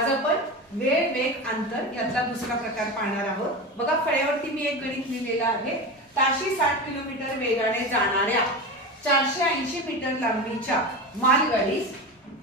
आज आपण वेळ वेग अंतर यातला दुसरा प्रकार पाहणार आहोत। बघा फळ्यावरती मी एक गणित लिहिलेलं आहे। ताशी 60 किलोमीटर वेगाने जाणाऱ्या 480 मीटर लांबीच्या मालगाडीस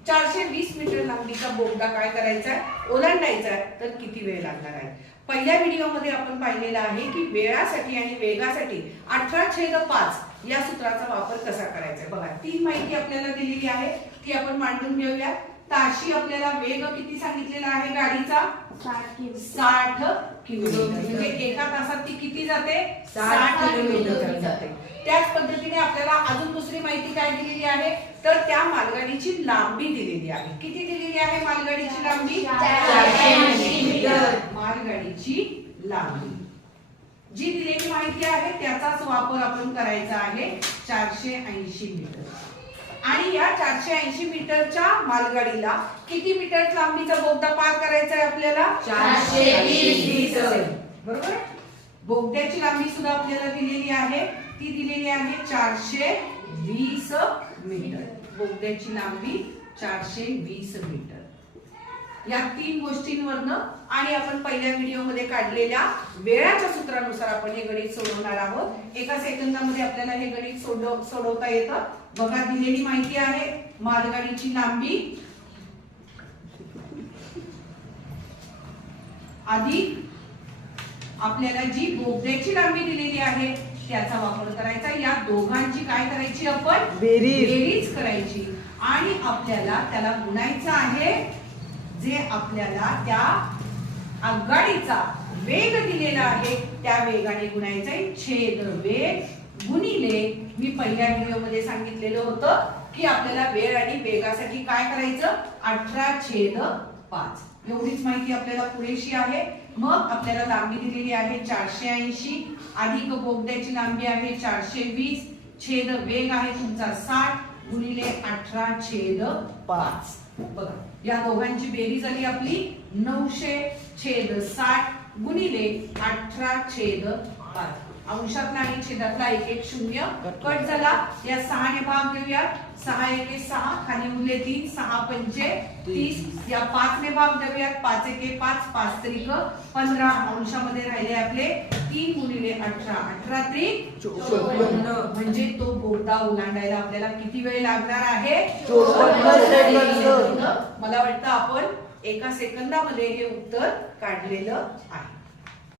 420 मीटर लांबीचा बोगदा काय करायचा आहे, ओलांडायचा आहे, तर किती वेळ लागणार आहे। पहिल्या व्हिडिओमध्ये आपण पाहिलेलं आहे की वेळासाठी आणि वेगासाठी 18/5 या सूत्राचा वापर कसा करायचा आहे। बघा तीन माहिती आपल्याला दिलेली आहे ती आपण मांडून घेऊया। ताशी आपल्याला वेग किती सांगितलेला आहे गाडीचा 60 किलोमीटर, म्हणजे एका तासात ती किती जाते 60 किलोमीटर जाते। त्याच पद्धतीने आपल्याला अजून दुसरी माहिती काय दिलेली आहे, तर त्या मालगाडीची लांबी दिलेली आहे। किती दिलेली आहे मालगाडीची लांबी 480 मीटर। मालगाडीची लांबी जी दिलेली माहिती आहे त्याचाच वापर आपण करायचा आहे 480 मीटर। आणि या 480 मीटरच्या मालगाडीला किती मीटर लांबीचा बोगदा पार करायचा आहे आपल्याला 420 मीटर, बरोबर। बोगद्याची लांबी सुद्धा आपल्याला दिलेली आहे, ती दिलेली आहे 420 मीटर। बोगद्याची लांबी 420 मीटर। या तीन गोष्टींवरनं आणि आपण पहिल्या व्हिडिओमध्ये काढलेल्या वेळाच्या सूत्रानुसार आपण हे गणित सोडवणार आहोत। एका सेकंदामध्ये आपल्याला हे गणित सोडवता येतं। बघा दिलेली माहिती आहे मालगाडीची लांबी अधिक आपल्याला जी बोगद्याची लांबी दिलेली आहे त्याचा वापर करायचा। या दोघांची काय करायची आपण बेरीज करायची आणि आपल्याला त्याला गुणायचं आहे जे आपल्याला त्या आगगाडीचा वेग दिलेला आहे त्या वेगाने गुणायचा आहे। छेद वेग गुणिले मी पहिल्या व्हिडिओमध्ये सांगितलेलं होतं की आपल्याला वेळ आणि वेगासाठी काय करायचं 18/5। एवढीच माहिती आपल्याला पुरेशी आहे। मग आपल्याला लांबी दिलेली आहे 480 अधिक बोगद्याची लांबी आहे 420 छेद वेग आहे तुमचा 60 गुणिले 18/5। बघा या दोघांची बेरीज आली आपली 900/60 गुणिले 18/5। अंशातला आणि छेदातला एक एक शून्य कट झाला। या 6 ने भाग देऊया, 6 एके 6 खाली उरले 3, 6 पंचे 30। या 5 ने भाग देऊया, 5 एके 5 5 त्रिक 15। अंशामध्ये राहिले आपले 3 गुणिले 18 18 त्रिक 54। म्हणजे तो बोगदा ओलांडायला आपल्याला किती वेळ लागणार आहे 54 सेकंद। मला वाटतं आपण एका सेकंदामध्ये हे उत्तर काढलेलं आहे।